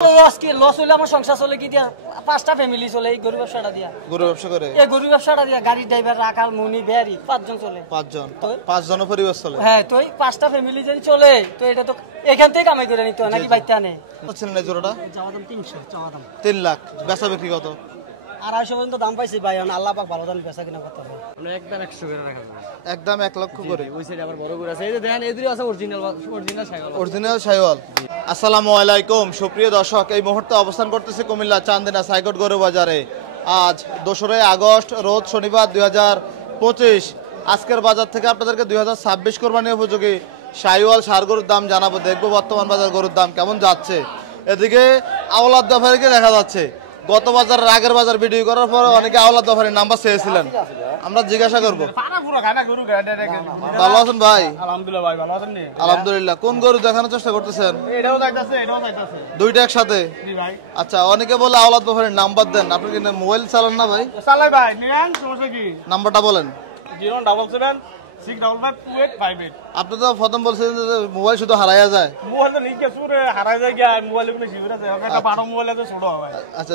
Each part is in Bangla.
আজকে লস হইলে আমার সংসার চলে কি দিয়া পাঁচটা ফ্যামিলি চলে এই গরু ব্যবসাটা দিয়া। গরু ব্যবসা করে এই গরু ব্যবসাটা দিয়া গাড়ি ড্রাইভার রাখাল মুনি বেয়ারি পাঁচজন চলে। পাঁচজন পরিবার চলে। হ্যাঁ তো এই পাঁচটা ফ্যামিলি যদি চলে তো এটা তো এখান থেকে কামাই করে নিতে হয় নাকি বাইতে আনে। বুঝছেন না জোড়াটা? চাওয়া দাম 300, চাওয়া দাম 3 লাখ, বেচা বিক্রি কত? 250 পর্যন্ত দাম পাইছি ভাই, আল্লাহ পাক ভালো দাম বেচা কিনা করতে হবে। আমরা একদম 100 করে রাখা যাবে। একদম 1 লক্ষ করে। ওই সাইডে আবার বড় গরু আছে, এই যে দেখেন এদিকে আছে অরিজিনাল শাইওয়াল। অরিজিনাল শাইওয়াল। আসসালামু আলাইকুম সুপ্রিয় দর্শক, এই মুহূর্তে অবস্থান করতেছি কুমিল্লা চান্দিনা সাইকট গরু বাজারে। আজ 2 আগস্ট রোজ শনিবার 2025। আজকের বাজার থেকে আপনাদেরকে 2026 কোরবানি উপযোগী শাইওয়াল ষাঁড় গরুর দাম জানাবো। দেখবো বর্তমান বাজার গরুর দাম কেমন যাচ্ছে। এদিকে আওলাদ দফারিকে দেখা যাচ্ছে। গত বাজারের আগের বাজার ভিডিও করার পর অনেকে আওলাদ দফারির নাম্বার চেয়েছিলেন, আমরা জিজ্ঞাসা করবো। ভালো আছেন ভাই? আলহামদুলিল্লাহ ভাই, ভালো আছেন নি? আলহামদুলিল্লাহ। কোন গরু দেখানোর চেষ্টা করতেছেন? এটাও যাইতাছে, এটাও যাইতাছে। দুইটা একসাথে? জি ভাই। আচ্ছা, অনেকে বলে আওলাদ দফারির নাম্বার দেন, আপনি কি মোবাইল চালান না ভাই? চালাই ভাই, নিয়েন, সমস্যা কি? নাম্বারটা বলেন। 077658558। আপনি তো প্রথম বলছিলেন যে মোবাইল শুধু হারাইয়া যায়। মোবাইল তো নিকে সুরে হারাই যায় গিয়া, মোবাইলে কোনো শিবির আছে, একটা বড় মোবাইল আছে ছোট হয়। আচ্ছা,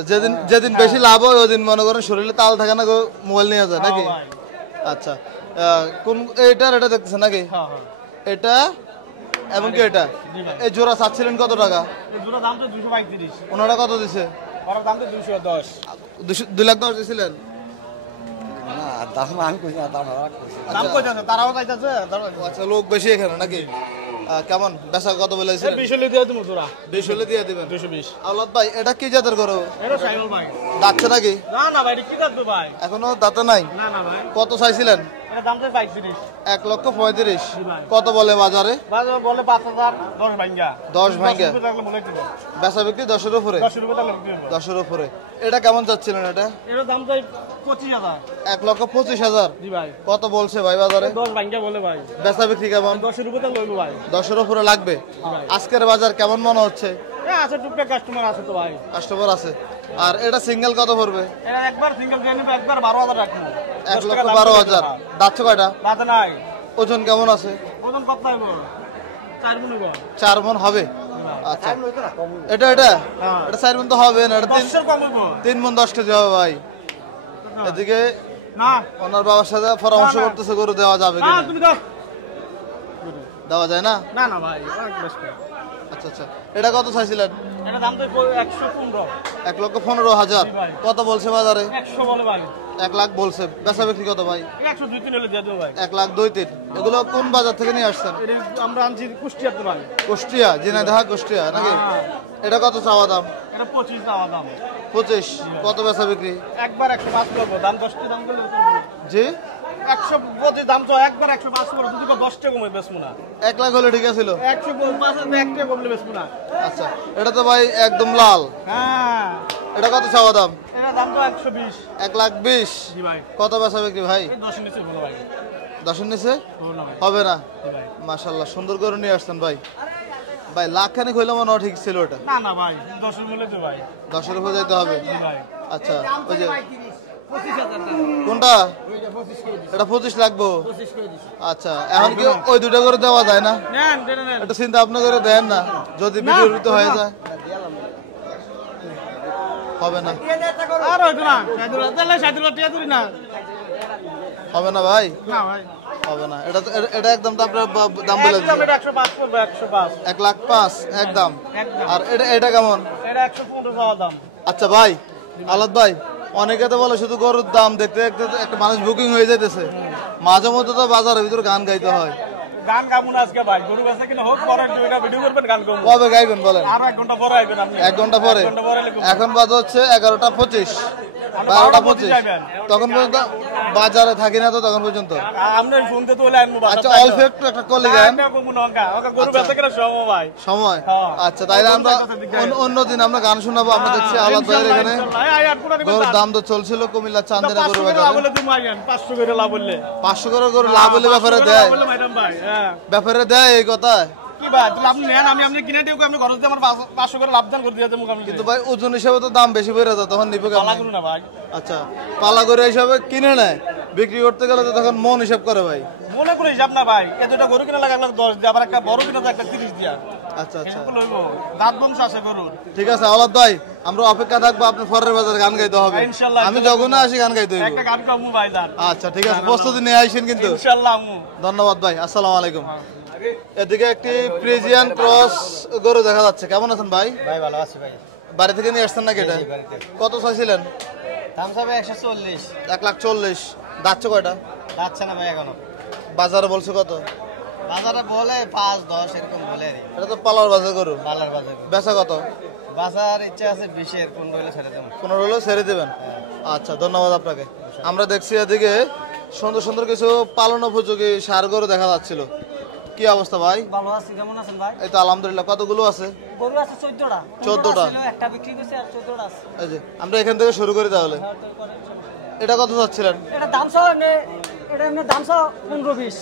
যেদিন বেশি লাভ হয় ওই দিন মনে করেন শরীরে তাল থাকে না, মোবাইল নিয়ে যায় নাকি? আচ্ছা, কোন এটা দেখতেছেন নাকি? হ্যাঁ হ্যাঁ। এটা এবং কি এটা? এই জোড়া চাচ্ছিলেন কত টাকা? এই জোড়া দাম তো 235। ওনারা কত দিছে? ওর দাম তো 210। 2 লাখ 10 দিছিলেন? না দাম আমি কইছি না, দাম আর কইছি। দাম কই যাচ্ছে, তারাও যাইতাছে। আচ্ছা, লোক বেশি এখানে নাকি? কেমন বেচা কত বলেছিলেন? 20 হলে দিয়ে দিমু জোড়া। 20 হলে দিয়ে দিবেন। 220। আওলাদ ভাই, এটা কি জাতের গরু? এটা শাইওয়াল ভাই। দাঁতছে নাকি? না না ভাই, এটা কি দাঁত ভাই? এখনো দাঁতে নাই? না না ভাই। কত চাইছিলেন? এটা দাম তো 35। 1,35,000। কত বলে বাজারে? বাজার বলে 5000, 10 ভাঙ্গা। 10 ভাঙ্গা। 10 টাকা বলে দিল। বেচা বিক্রি 10 এর উপরে? 10 টাকা বিক্রি হবে। 10 এর উপরে। এটা কেমন চাচ্ছিলেন এটা? এর দাম তো 25000। 1,25,000। জি ভাই। কত বলছে ভাই বাজারে? 10 ভাঙ্গা বলে ভাই। বেচা বিক্রি কেমন? 10 টাকা লইবো ভাই। 10 এর উপরে লাগবে। আজকের বাজার কেমন মনে হচ্ছে? আছে টুকটাক কাস্টমার আছে তো ভাই। কাস্টমার আছে। আর এটা সিঙ্গেল কত পড়বে? এটা একবার সিঙ্গেল দিয়ে নিবে, একবার 12000 রাখবো। 1,12,000। দাঁতছে কয়টা? দাঁত নাই। ওজন কেমন আছে? ওজন কত হইব? 4 মণ হইব। 4 মণ হবে। আচ্ছা, এটা 4 মণ তো হবে না, এটা 10 এর কম হইব। 3 মণ 10 কেজি হবে ভাই। এদিকে না, ওনার বাবার সাথে পরামর্শ করতেছে গরু দেওয়া যাবে না কিনা। তুমি দাও। দেওয়া যায় না? না না ভাই, অনেক বেশ। আচ্ছা আচ্ছা, এটা কত চাইছিলেন? এটা দাম তো 115। 1,15,000। কত বলছে বাজারে? 100 বলে ভাই। 1 লাখ বলছে। বেচা বিক্রি কত ভাই? 102-3 হলে দিয়ে দেবো ভাই। 1,02,3,000। এগুলো কোন বাজার থেকে নিয়ে আসছেন? এটা আমরা আনছি কুষ্টিয়াতে ভাই। কুষ্টিয়া, ঝিনাইদহ কুষ্টিয়া নাকি? হ্যাঁ। এটা কত চাওয়া দাম? এটা 25 টাকা দাম। 25। কত বেচা বিক্রি? একবার 105 করবো, দাম 10 টাকা দাম করলে জি 125 দাম তো একবার 105 করবো, যদি 10 টাকা কমে বেচবো না। 1 লাখ হলে ঠিক আছিল। 105 1 টাকা কমলে বেচবো না। আচ্ছা, এটা তো ভাই একদম লাল। হ্যাঁ, এটা কত চাওয়া দাম? এটা দাম তো 120। 1,20,000। জি ভাই। কত বেচা বিক্রি ভাই? এই 10 নিচে বলো ভাই। 10 এর নিচে বলো না ভাই। হবে না? জি ভাই। মাশাআল্লাহ, সুন্দর করে নিয়ে আসছেন ভাই। ভাই লাখ খানিক হইলে মনে হয় ঠিক ছিল এটা। না না ভাই, 10 এর মূল্যে তো ভাই। 10 এর উপর যাইতে হবে। জি ভাই। আচ্ছা, ওই যে 25000 টাকা। কোনটা? ওইটা 25 করে দিছি। এটা 25 লাগবো। 25 করে দিছি। আচ্ছা, এখন কি ওই দুটো করে দেওয়া যায় না? নেন, নেন। এটা চিন্তা আপনি করে দেন না, যদি ভিডিওতে হয়ে যায়। হবে না? আর হইতো না, সাইদুল্লাহ দিলে সাইদুল্লাহ টিয়া দিই না। হবে না ভাই? না ভাই। হবে না। এটা একদম তো আপনার দাম বলে একদম দিচ্ছেন। এটা 105 করবে, 105। 1,05,000 একদম। একদম। আর এটা কেমন? এটা 115 টাকা দাম। আচ্ছা ভাই, আলাদ ভাই, অনেকে তো বলে শুধু গরুর দাম দেখতে দেখতে একটা মানুষ বুকিং হয়ে যাইতেছে। মাঝে মধ্যে তো বাজারের ভিতরে গান গাইতে হয়। গান গাবো না আজকে ভাই, গরু বেচা কিনা হোক, পরে দুইটা ভিডিও করবেন, গান গাবো। কবে গাইবেন বলেন? আর 1 ঘন্টা পরে আইবেন আপনি। 1 ঘন্টা পরে? 1 ঘন্টা পরে লিখুন। এখন বাজে হচ্ছে 11:25, 12:25 12:25। তখন পর্যন্ত বাজারে থাকি না তো তখন পর্যন্ত। আপনি ফোনতে তো হলে আনবো বাজার। আচ্ছা, অল্প একটু একটা কলি গান। না কমু না ওকে গরু বেচা কিনা সময় ভাই। সময়? হ্যাঁ। আচ্ছা, তাইলে আমরা অন্য দিন আমরা গান শোনাবো। আমরা দেখছি আলাদ ভাইয়ের এখানে গরুর দাম তো চলছিল কুমিল্লা চান্দিনা গরু বাজারে। 500 করে লাভ বললে। 500 করে গরু লাভ হলে ব্যাপারে দেয়? বললে ম্যাডাম ভাই, হ্যাঁ। ব্যাপারে দেয় এই কথা? কি ভাই, তাহলে আপনি নেন, আমি আপনি কিনে দিও, আপনি ঘরে আমার 500 করে লাভ দান করে দিয়ে দেবো আপনি। কিন্তু ভাই ওজন হিসাবে তো দাম বেশি বেড়ে যায়, তখন নিবে পালা কেমন? করুন না ভাই। আচ্ছা, পালা করে হিসাবে কিনে নেয়, বিক্রি করতে গেলে তো তখন মন হিসাব করে ভাই। মনে করে হিসাব না ভাই, এ দুটো গরু কিনা লাগে 1,10,000 দিয়ে, আবার একটা বড় কিনা তো 1,30,000 দিয়া। আচ্ছা আচ্ছা এরকম লইব দাঁত বংশ আছে গরুর। ঠিক আছে আওলাদ ভাই, আমরা অপেক্ষা থাকবো আপনার পরের বাজার গান গাইতে হবে। ইনশাআল্লাহ। আমি যখন আসি গান গাইতে হইব। একটা গান গামু ভাইজান। আচ্ছা ঠিক আছে, প্রস্তুতি নিয়ে আইসেন কিন্তু। ইনশাআল্লাহ আমু। ধন্যবাদ ভাই, আসসালামু আলাইকুম। এদিকে একটি ফ্রিজিয়ান ক্রস গরু দেখা যাচ্ছে, কেমন আছেন ভাই? ভাই ভালো আছি ভাই। বাড়ি থেকে নিয়ে আসছেন নাকি এটা? কত চাইছিলেন? দাম চাবে 140। 1,40,000। দাচ্ছে কয়টা? যাচ্ছে না ভাই এখনো। বাজারে বলছে কত? বাজারে বলে 5-10 এরকম বলে। এটা তো পালার বাজার গরু। পালার বাজার বেচা কত? বাজার ইচ্ছা আছে 20-এর, 15 হলে ছেড়ে দেবো। 15 হলেও ছেড়ে দেবেন। আচ্ছা ধন্যবাদ আপনাকে। আমরা দেখছি এদিকে সুন্দর সুন্দর কিছু পালন উপযোগী ষাঁড় গরু দেখা যাচ্ছিল। কি অবস্থা ভাই? ভালো আছি, কেমন আছেন ভাই? এই তো আলহামদুলিল্লাহ। কতগুলো আছে? গরু আছে 14টা। 14টা। একটা বিক্রি করছে আর 14টা আছে। এই যে আমরা এখান থেকে শুরু করি তাহলে। হ্যাঁ, তো করেন, চলো। এটা কত চাচ্ছিলেন? এটা দাম চাও এটা এমনি দাম চাও 15-20।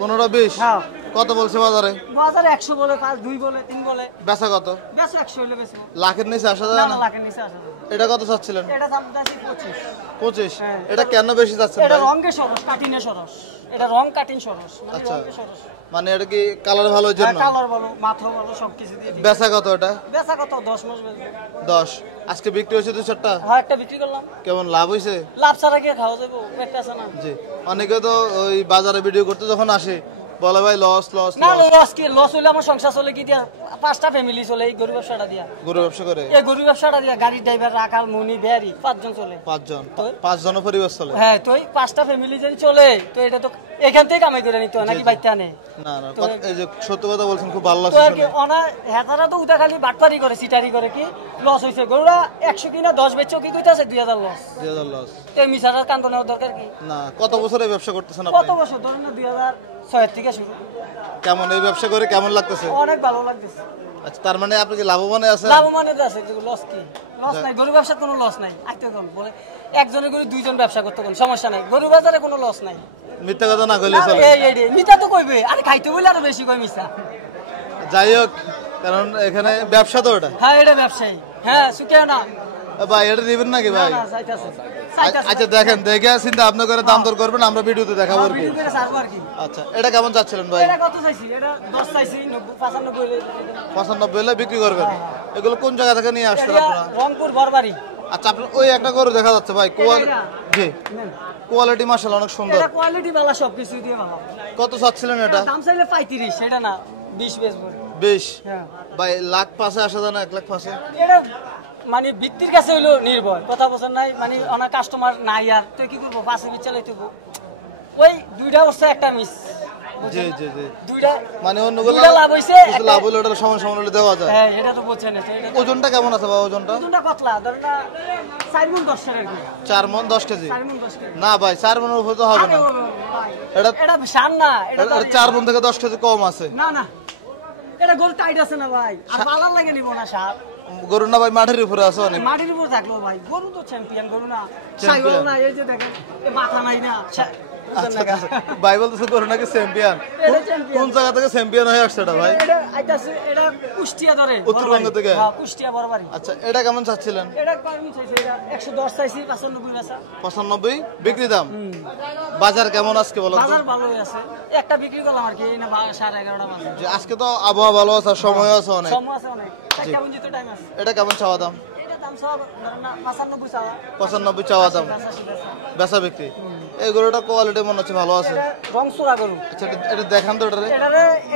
15-20। হ্যাঁ। কত বলছে বাজারে? বাজারে 100 বলে, 5, 2 বলে, 3 বলে। বেচা কত? বেশি 100 হলে বেশি। লাখের নিচে আসা না যায় না, না? লাখের নিচে আসে না। এটা কত চাচ্ছিলেন? এটা দাম চাইছি 25। 25। হ্যাঁ। এটা কেন বেশি চাচ্ছেন এটা ভাই? রঙে সরস, কাটিনে সরস। এটা রং কাটিং সরস, মানে আচ্ছা। রঙে সরস। মানে এটা কি কালার ভালো এর জন্য? কালার বলো, মাথা বলো, সবকিছু দিয়ে দিই। বেচা কত এটা? বেচা কত? 10 মাস বেচবো। 10। আজকে বিক্রি হয়েছে 2-4টা। হ্যাঁ, একটা বিক্রি করলাম। কেমন লাভ হয়েছে? লাভ ছাড়া গিয়ে খাওয়া যাবো, পেটে আছে না। জি, অনেকে তো ওই বাজারে ভিডিও করতে যখন আসে বলে ভাই লস লস না লস। লস কি? লস হইলে আমার সংসার চলে কি দিয়া? 5টা ফ্যামিলি চলে এই গরু ব্যবসাটা দিয়া। গরু ব্যবসা করে এই গরু ব্যবসাটা দিয়া গাড়ির ড্রাইভার, রাখাল, মুনি, বেয়ারি 5 জন চলে। 5 জন। 5 জন পরিবার চলে। হ্যাঁ, তো এই 5টা ফ্যামিলি যদি চলে তো এটা তো এখান থেকে কামাই করে নিতে হয় নাকি বাইতে আনে? না না, এই যে সত্য কথা বলছেন, খুব ভালো তো লাগছে আর কি শুনে। অনা হেতারা তো উদা খালি বাটপারি করে, সিটারি করে, কি লস হইছে। গরুরা 100 কিনা 10 বেচছো, কি কইতাছে 2000 লস। 2000 লস। তো এই মিসারার কান্ত নেওয়ার দরকার কি? না, কত বছরে ব্যবসা করতেছেন কত আপনি? বছর ধরে? না 2006 থেকে শুরু। কেমন এই ব্যবসা করে কেমন লাগতেছে? অনেক ভালো লাগতেছে। আচ্ছা, তার মানে আপনি কি লাভবান আছেন? লাভবান আছে, লস কি? লস নাই, গরু ব্যবসার কোনো লস নাই। আইতে কোন বলে একজনের গরু 2 জন ব্যবসা করতে কোন সমস্যা নাই। গরু বাজারে কোনো লস নাই। মিথ্যা কথা না কইলে চলে। এই মিথ্যা তো কইবে, আরে খাইতে বলে আরো বেশি কই মিথ্যা। যাই হোক, কারণ এখানে ব্যবসা তো ওটা। হ্যাঁ, এটা ব্যবসায়ী। হ্যাঁ, সুখে না। ভাই এটা দিবেন নাকি না ভাই? না, চাইতাছে। আচ্ছা দেখেন, দেখে চিন্তা আপনি করে দাম দর করবেন, আমরা ভিডিওতে দেখাবো আর কি। ভিডিও করে ছাড়বো আর কি। আচ্ছা, এটা কেমন চাচ্ছিলেন ভাই? এটা কত চাইছি? এটা 10 চাইছি, 95 হলে 95 হলে বিক্রি করবেন। এগুলো কোন জায়গা থেকে নিয়ে আসছেন এটা আপনারা? রংপুর বরবারি। আচ্ছা, আপনার ওই একটা গরু দেখা যাচ্ছে ভাই, এটা। জি নেন। কোয়ালিটি মাশাআল্লাহ অনেক সুন্দর। এটা কোয়ালিটি ভালো, সবকিছু দিয়ে ভালো। কত চাচ্ছিলেন এটা? দাম চাইলে 35, সেটা না 20 বেচবো। 20। হ্যাঁ, ভাই লাখ পাশে আসা যায় না? 1 লাখ পাশে? এটা মানে ভিত্তির কাছে হইলো নির্ভর, কথা বলছেন নাই, মানে অনেক কাস্টমার নাই আর তুই কি করবো, পাশে বিচ চালাইতে ওই 2টা হচ্ছে একটা মিস। জি জি জি। 2টা মানে অন্যগুলো দুইটা লাভ হইছে, কিছু একটা- লাভ হলে ওটা সমান সমান হলে দেওয়া যায়। হ্যাঁ, এটা তো বলছেন না। এটা ওজনটা কেমন আছে বাবা? ওজনটা দুটা পাতলা, ধর না 4 গুণ 10 এর কি। 4 মণ 10 কেজি? 4 গুণ 10 কেজি। না ভাই, 4 মণের উপর তো হবে না। এটা এটা শান না, এটা তো- 4 মণ থেকে 10 কেজি কম আছে। না না, এটা গোল টাইট আছে না ভাই, আর পালার লাগে নিব না সাপ। গরু না ভাই মাঠের উপরে আছে অনেক। মাটির উপর থাকলো ভাই, গরু তো চ্যাম্পিয়ন গরু না, Champion। সাইওয়াল না, এই যে দেখেন এ মাথা নাই না। আচ্ছা আচ্ছা, ভাই বলতেছে গরু নাকি চ্যাম্পিয়ন। এটা champion। কোন জায়গা থেকে চ্যাম্পিয়ন হয়ে আসছে এটা ভাই? এটা আইতাছে, এটা কুষ্টিয়া ধরে, উত্তরবঙ্গ থেকে? হ্যাঁ, কুষ্টিয়া বরবারি। আচ্ছা, এটা কেমন চাচ্ছিলেন? এটা কম চাইছে, এটা 110 চাইছি, 95 বেচা। 95 বিক্রি দাম। বাজার কেমন আজকে বলো তো? বাজার ভালোই আছে, একটা বিক্রি করলাম আর কি, এই না 11:30 বাজে। যে আজকে তো আবহাওয়া ভালো আছে, আর সময় আছে অনেক। সময় আছে অনেক, একটা পর্যন্ত টাইম আছে। এটা কেমন চাওয়া দাম? এটা দাম সব ধরেন না 95 চাওয়া। 95 চাওয়া দাম, 85 বেচা। বেচা বিক্রি। এই গরুটা কোয়ালিটি মনে হচ্ছে ভালো আছে। এটা রংসুরা গরু। আচ্ছা, এটা দেখান তো এটারে।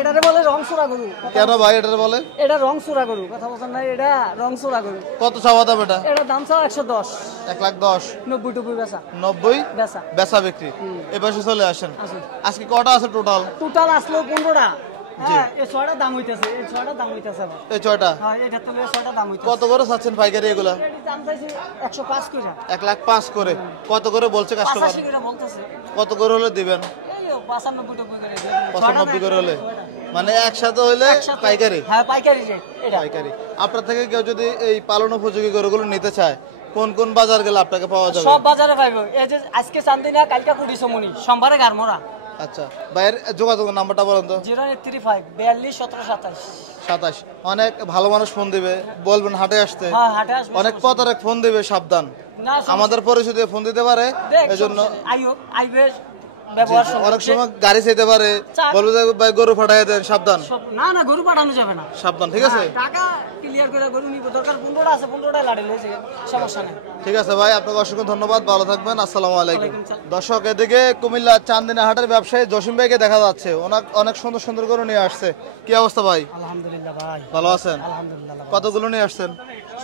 এটারে বলে রংসুরা গরু। কেন ভাই এটারে বলে? এটা রংসুরা গরু, কথা বলছেন না, এটা রংসুরা গরু। কত চাওয়া দাম এটা? এটা দাম চাও 110, 1,10,000। 90 বেচা। 90 বেচা। বেচা বিক্রি। এই পাশে চলে আসেন। আসুন। আজকে কটা আছে টোটাল? টোটাল আসলো 15টা। হ্যাঁ, এই 6টা দাম হইতাছে, এই 6টা দাম হইতাছে আবার। এই 6টা। হ্যাঁ, এটা তো 6টা দাম হইতাছে। কত করে চাচ্ছেন পাইকারি এগুলা? এটার দাম চাইছে 105 করে। 1,05,000 করে। কত করে বলছে কাস্টমার? 85 করে বলতেছে। কত করে হলে দিবেন? এই 95 করে দেন। 95 করে হলে, মানে একসাথে হইলে একসাথে। পাইকারি? হ্যাঁ, পাইকারি রেট এটা। পাইকারি। আপনার থেকে কেউ যদি এই পালন উপযোগী গরুগুলো নিতে চায়, কোন কোন বাজার গেলে আপনাকে পাওয়া যাবে? সব বাজারে পাইবো। এই যে আজকে চান্দিনা, কালকা কুড়িসমুনি, সোমবারে গারমোরা। আচ্ছা, ভাইয়ের যোগাযোগের নাম্বারটা বলেন তো। 0835 42 17 27। 27। অনেক ভালো মানুষ ফোন দিবে, বলবেন হাটে আসতে। হ্যাঁ, হাটে আসবে। অনেক প্রতারক ফোন দিবে, সাবধান। না, সমস্যা আমাদের পরিচয় দিয়ে ফোন দিতে পারে, দেখ, এজন্য সমস্যা নেই। আইও, আইবে, ব্যবহার অনেক সময় গাড়ি চাইতে পারে, চা- বলবে যে ভাই গরু পাঠাই দেন, সাবধান না গরু পাঠানো যাবে না, সাবধান, ঠিক আছে? টাকা ক্লিয়ার করে গরু নিব, দরকার 15টা আছে 15টাই লাড়ি লইছে, সমস্যা নেই। ঠিক আছে ভাই, আপনাকে অসংখ্য ধন্যবাদ, ভালো থাকবেন, আসসালামু আলাইকুম। ওয়ালাইকুম সালাম। দর্শক, এদিকে কুমিল্লা চান্দিনা হাটের ব্যবসায়ী জসিম ভাইকে দেখা যাচ্ছে, অনেক সুন্দর সুন্দর করে নিয়ে আসছে। কি অবস্থা ভাই, আলহামদুলিল্লাহ ভাই, ভালো আছেন? আলহামদুলিল্লাহ। কতগুলো নিয়ে আসছেন?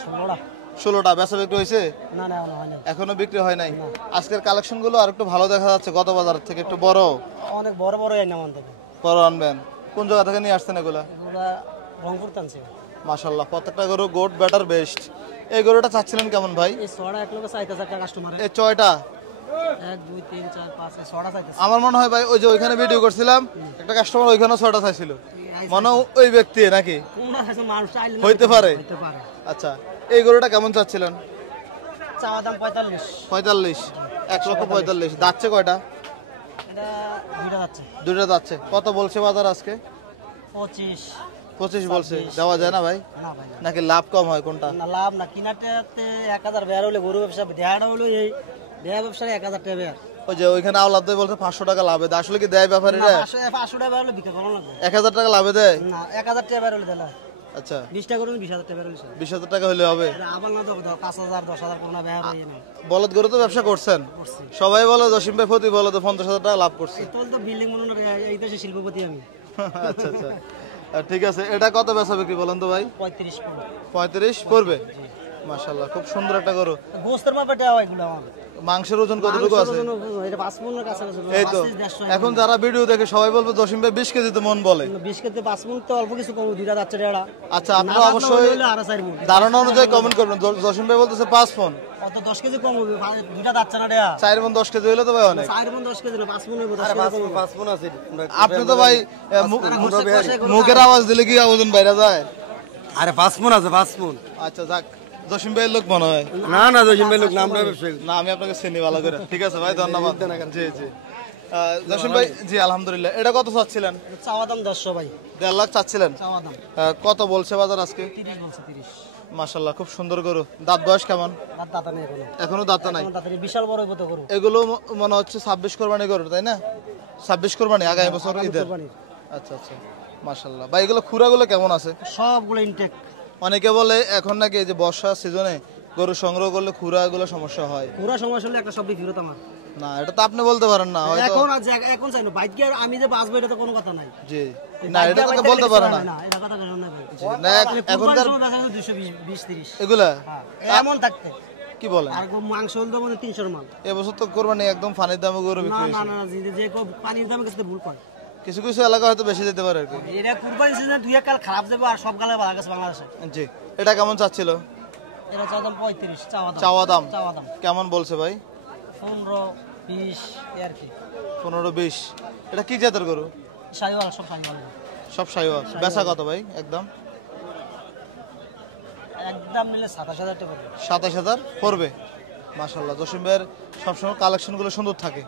16টা। 16টা। বেচা বিক্রি হয়েছে? না এখনো হয় নাই। এখনো বিক্রি হয় নাই। আজকের কালেকশন গুলো আর একটু ভালো দেখা যাচ্ছে, গত বাজার থেকে একটু বড় অনেক বড় বড় আইনা মান থেকে। বড় আনবেন। কোন জায়গা থেকে নিয়ে আসছেন এগুলা? এগুলা রংপুর টানছে। মাশাআল্লাহ, প্রত্যেকটা গরু গোট বেটার বেস্ট। এই গরুটা চাচ্ছিলেন কেমন ভাই? এই 6টা এক লোকে চাইতেছে একটা কাস্টমারে। এই ছয়টা 1 2 3 4 5 6টা চাইতেছে। আমার মনে হয় ভাই, ওই যে ওইখানে ভিডিও করছিলাম, একটা কাস্টমার ওইখানে 6টা চাইছিল, মনে হয় ওই ব্যক্তি নাকি? কোনটা আছে মানুষ চাইলে হইতে পারে। হইতে পারে। আচ্ছা, এই গরুটা কেমন চাচ্ছিলেন? চাওয়া দাম 45। 45, 1,45,000। দাচ্ছে কয়টা? এটা দুইটা যাচ্ছে। দুইটা দাচ্ছে। কত বলছে বাজার আজকে? 25। 25 বলছে। দেওয়া যায় না ভাই? না ভাই না। নাকি লাভ কম হয় কোনটা? না লাভ না, কিনাটাতে 1000 বেয়ার হলে গরু ব্যবসা, দেয়াটা হলো এই দেয়া ব্যবসায় 1000 টাকা বেয়ার। ওই যে ওইখানে আওলাদ ভাই বলছে 500 টাকা লাভে দেয়, আসলে কি দেয় ব্যাপারীরা? 500 টাকা বেয়ার হলে বিক্রি করা লাগবে। 1000 টাকা লাভে দেয়? না 1000 টাকা বেয়ার হলে দেলা। আচ্ছা, 20 টাকা করুন 20000 টাকা বেয়ার হইছে। 20,000 টাকা হলে হবে। আবার না দাও 5000 10000 কোন বেয়ার হই না। বলদ গরু তো ব্যবসা করছেন, করছি। সবাই বলে জসিম ভাই প্রতি বলদ 50,000 টাকা লাভ করছে। তোল তো বিল্ডিং মনে না, এই দেশে শিল্পপতি আমি। আচ্ছা আচ্ছা, ঠিক আছে। এটা কত বেচা বিক্রি বলেন তো ভাই? 35 পড়ে। 35 পড়বে। মাশাআল্লাহ, খুব সুন্দর একটা গরু। গোস্তের মাপে দেওয়া এগুলো আমার। মাংসের ওজন কতটুকু আছে? এটা 5 মনের কাছে আছে। এই তো, এখন যারা ভিডিও দেখে সবাই বলবে জসিম ভাই 20 কেজি তো মন বলে। 20 কেজি 5 মন তো অল্প কিছু কম, দুইটা যাচ্ছে রেড়া। আচ্ছা, আপনারা অবশ্যই ধারণা অনুযায়ী কমেন্ট করবেন। জসিম ভাই বলতেছে 5 মন, কত 10 কেজি কম হবে, দুইটা যাচ্ছে না রেড়া। 4 মন 10 কেজি হইলে তো ভাই অনেক। 4 মন 10 কেজি না, 5 মন হবে, 10 কেজি কম। 5 মণ আছে। আপনি তো ভাই মুখের আওয়াজ দিলে কি ওজন বাইরে যায়? আরে 5 মণ আছে, 5 মণ। আচ্ছা যাক, জসিম ভাইয়ের লোক মনে হয়। না জসিম ভাই লোক নামটা ব্যবসায়ী। না, আমি আপনাকে চিনি ভালো করে। ঠিক আছে ভাই, ধন্যবাদ। জি জি, জসিম ভাই জি আলহামদুলিল্লাহ। এটা কত চাচ্ছিলেন? চাওয়া দাম 100 ভাই। 1.5 লাখ চাচ্ছিলেন। চাওয়া দাম কত বলছে বাজার আজকে? 30 বলছে 30। মাশাআল্লাহ, খুব সুন্দর গরু। দাঁত বয়স কেমন? দাঁত দাতা নেই এখনো। এখনো দাঁত নাই। দাতা নেই, বিশাল বড় কত গরু। এগুলো মনে হচ্ছে 26 কোরবানি গরু, তাই না? 26 কোরবানি, আগামী বছর ঈদের। কোরবানির। আচ্ছা আচ্ছা, মাশাআল্লাহ। ভাই এগুলো খুরাগুলো কেমন আছে? সবগুলো ইনটেক। অনেকে বলে এখন নাকি এই যে বর্ষা সিজনে গরু সংগ্রহ করলে খুরাগুলো সমস্যা হয়। পুরো সমস্যা হলে একটা সব ফিরত আমার। না, এটা তো আপনি বলতে পারেন না হয়তো। এখন আজ এখন চাই না বাইক গিয়ে আমি যে বাসবো এটা তো কোনো কথা নাই। জি, না এটা তো বলতে পারে না। না এটা কথা কেন না ভাই। জি, না এখনকার 220 30। এগুলা এমন থাকতে কি বলেন? আর মাংস হল তো মানে 300 মাল। এবছর তো কোরবানি একদম ফানির দামে গরু না বিক্রি না হয়েছে। না যে পানির দামে কাছে ভুল পায়। কিছু কিছু এলাকা হয়তো বেশি যেতে পারে আর কি। এটা কুরবানি সিজনে দুই এক কাল খারাপ যাবে আর সব গালে ভালো গেছে বাংলাদেশে। জি, এটা কেমন চাচ্ছিল? এটা চাওয়া দাম 35। চাওয়া দাম চাওয়া দাম কেমন বলছে ভাই? 15 20 আর কি। 15-20। এটা কি জাতের গরু? শাহিওয়াল, সব শাহিওয়াল। সব শাহিওয়াল। বেচা কত ভাই? একদম একদম নিলে 27000 টাকা পড়বে। 27000 পড়বে। মাশাআল্লাহ, জসিম ভাইয়ের সবসময় কালেকশন গুলো সুন্দর থাকে।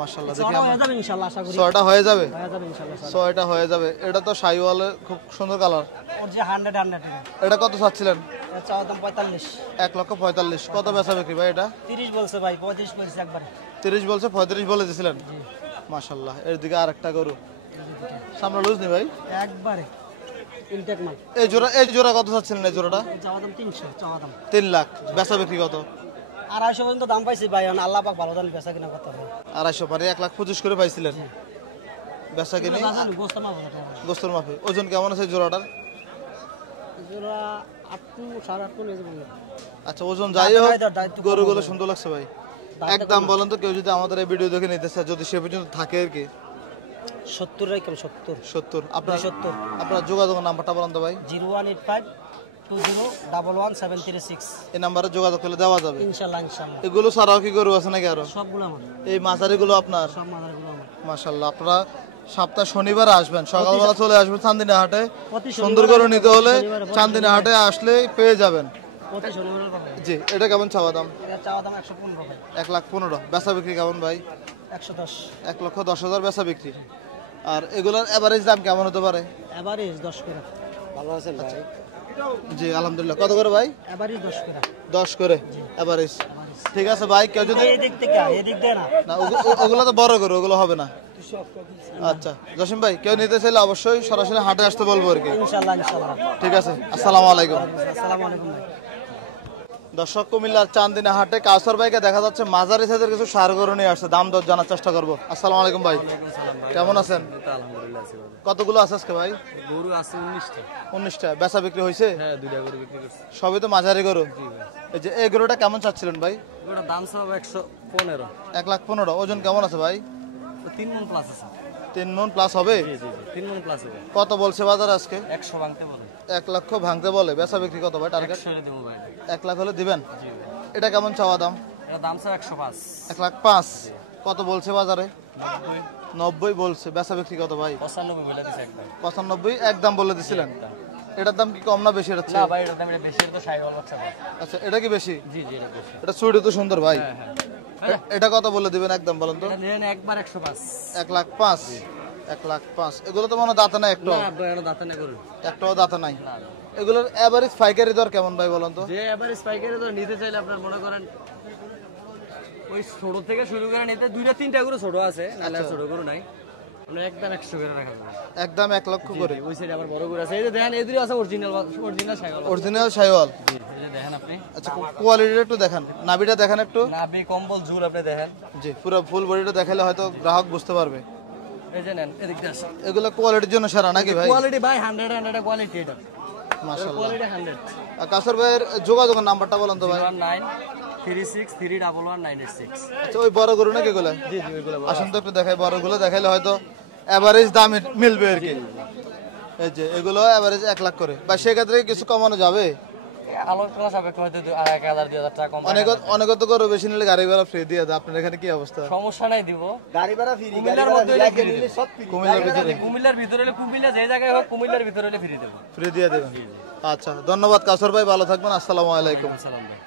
মাশাআল্লাহ, দেখি হয়ে যাবে ইনশাআল্লাহ, আশা করি 6টা হয়ে যাবে। হয়ে যাবে ইনশাআল্লাহ। 6টা হয়ে যাবে। এটা তো শাহিওয়ালের খুব সুন্দর কালার। ওর যে 100 টাকা। এটা কত চাচ্ছিলেন? এটা চাওয়া দাম 45। 1,45,000। কত বেচা বিক্রি ভাই এটা? 30 বলছে ভাই, 35 বলছে একবারে। 30 বলছে, 35 বলে দিয়েছিলেন। মাশাআল্লাহ, এর দিকে আরেকটা গরু সামনে লুজ নি ভাই, একবারে ইনটেক মাল। এই জোড়া কত চাচ্ছিলেন? এই জোড়াটা চাওয়া দাম 300। চাওয়া দাম 3 লাখ। বেচা বিক্রি কত? 250 পর্যন্ত দাম পাইছি ভাই, আল্লাহ পাক ভালো জানি বেচা কিনা কত হয়। 250 মানে 1,25,000 করে পাইছিলেন। বেচা কিনে গোস্ত মাপ হবে। গোস্তর মাফে। ওজন কেমন আছে জোড়াটার? জোড়া 8 8.5 কোন এসে বললো। আচ্ছা, ওজন যাই হোক গরুগুলো সুন্দর লাগছে ভাই। একদম বলেন তো, কেউ যদি আমাদের এই ভিডিও দেখে নিতে চায়, যদি সে পর্যন্ত থাকে আর কি? 70 রাই কম 70। 70। আপনার 70। আপনার যোগাযোগের নাম্বারটা বলেন তো ভাই। 0185 20111736। এই নাম্বারে যোগাযোগ করলে দেওয়া যাবে ইনশাআল্লাহ ইনশাআল্লাহ। এগুলো ছাড়াও কি গরু আছে নাকি আরো? সবগুলো আমার। এই মাঝারিগুলো আপনার? সব মাদারগুলো আমার। মাশাআল্লাহ, আপনারা সপ্তাহ শনিবার আসবেন, সকালবেলা চলে আসবেন চান্দিনা হাটে। প্রতি সুন্দর গরু নিতে হলে চান্দিনা হাটে আসলে পেয়ে যাবেন। প্রতি শনিবার পাবো। জি, এটা কেমন চাওয়া দাম? এটা চাওয়া দাম 115 ভাই। 1,15,000। বেচা বিক্রি কেমন ভাই? 110। 1,10,000 বেচা বিক্রি। আর এগুলোর এভারেজ দাম কেমন হতে পারে? এভারেজ 10 করে। ভালো আছেন ভাই? জি আলহামদুলিল্লাহ। কত করে ভাই? এভারেজ 10 করে। 10 করে এভারেজ। ঠিক আছে ভাই, কেউ যদি এদিক থেকে এদিক দিয়ে না না ওগুলো তো বড় গরু, ওগুলো হবে না। আচ্ছা জসিম ভাই, কেউ নিতে চাইলে অবশ্যই সরাসরি হাটে আসতে বলবো আর কি। ইনশাআল্লাহ ইনশাআল্লাহ। ঠিক আছে, আসসালামু আলাইকুম। আসসালামু আলাইকুম ভাই। দর্শক, কুমিল্লার চান্দিনা হাটে কাউসার ভাইকে দেখা যাচ্ছে মাঝারি সাইজের কিছু ষাঁড় গরু নিয়ে আসছে, দাম দর জানার চেষ্টা করবো। আসসালামু আলাইকুম ভাই, কেমন আছেন? আলহামদুলিল্লাহ আছি ভালো। কতগুলো আছে আজকে ভাই? গরু আছে 19টা। 19টা। বেচা বিক্রি হয়েছে? হ্যাঁ, 2টা গরু বিক্রি করছি। সবই তো মাঝারি গরু। এই যে এই গরুটা কেমন চাচ্ছিলেন ভাই? গরুটার দাম সব 115। 1,15,000। ওজন কেমন আছে ভাই? 3 মণ প্লাস আছে। 3 মণ প্লাস হবে? জি জি, 3 মণ প্লাস হবে। কত বলছে বাজার আজকে? 100 ভাঙতে বলে। 1 লক্ষ ভাঙতে বলে। বেচা বিক্রি কত ভাই টার্গেট? 100 দেবো ভাই। 1 লাখ হলে দিবেন? জি ভাই। এটা কেমন চাওয়া দাম? এটা দাম সব 105। 1,05,000। কত বলছে বাজারে? 90। 90 বলছে। বেচা বিক্রি কত ভাই? 95 বলে দিছে একদম। 95 একদম বলে দিছিলেন। এটার দাম কি কম না বেশি? এটা না ভাই, এটার দাম এটা বেশি, এটা তো 60 বাচ্চা ভাই। আচ্ছা, এটা কি বেশি? জি জি, এটা বেশি। এটা সুইডি তো সুন্দর ভাই। হ্যাঁ হ্যাঁ। এটা কত বলে দিবেন একদম বলেন তো? এটা নেন একবার 105। 1,05,000। 1,05,000। এগুলো তো মনে হয় দাঁতে নাই একটু? না ভাই, এটা দাঁতে না গরু। একটাও দাঁতে নাই। না না। এগুলোর এভারেজ পাইকারি দর কেমন ভাই বলেন তো? যে এভারেজ পাইকারি তো নিতে চাইলে আপনার মনে করেন ওই ছোট থেকে শুরু করে নিতে 2-3টা গরু ছোট আছে, নাহলে আর ছোট গরু নাই। আমরা একদম 100 করে রাখা যাবে। একদম 1 লক্ষ করে। ওই সাইডে আবার বড় গরু আছে, এই যে দেখেন এই দুটো আছে অরিজিনাল ছাগল। অরিজিনাল শাইওয়াল। জি, এই যে দেখেন আপনি। আচ্ছা, কোয়ালিটিটা একটু দেখান, নাভিটা দেখান একটু। নাভি কম্বল ঝুল আপনি দেখেন। জি, পুরো ফুল বডিটা দেখালে হয়তো গ্রাহক বুঝতে পারবে। এই যে নেন, এদিক দিয়ে আসেন। এগুলো কোয়ালিটির জন্য সেরা নাকি ভাই? কোয়ালিটি ভাই 100 কোয়ালিটি এটা। মাশাআল্লাহ। কোয়ালিটি 100। আর কাসর ভাইয়ের যোগাযোগের নাম্বারটা বলেন তো ভাই। 0936311986। আচ্ছা, ওই বড় গরু নাকি এগুলো? জি জি, ওইগুলো আসুন তো একটু দেখাই, বড়গুলো দেখাইলে হয়তো এভারেজ দামে মিলবে আর কি। এই যে এগুলো এভারেজ 1 লাখ করে, বা সেক্ষেত্রে কিছু কমানো যাবে? আলোচনা সাপেক্ষ হয়তো 1000-2000 টাকা কম। অনেক তো গরু বেশি নিলে গাড়ি ভাড়া ফ্রি দিয়ে দেয়। আপনার এখানে কি অবস্থা? সমস্যা নাই, দিব। গাড়ি ভাড়া ফ্রি, কুমিল্লার মধ্যে হলে ফ্রি দেব। কুমিল্লার ভিতরে কুমিল্লার ভিতরে হলে, কুমিল্লা যে জায়গায় হোক, কুমিল্লার ভিতরে হলে ফ্রি দেব। ফ্রি দিয়ে দেবেন। আচ্ছা, ধন্যবাদ কাসর ভাই, ভালো থাকবেন। আসসালামু আলাইকুম। সালাম ভাই।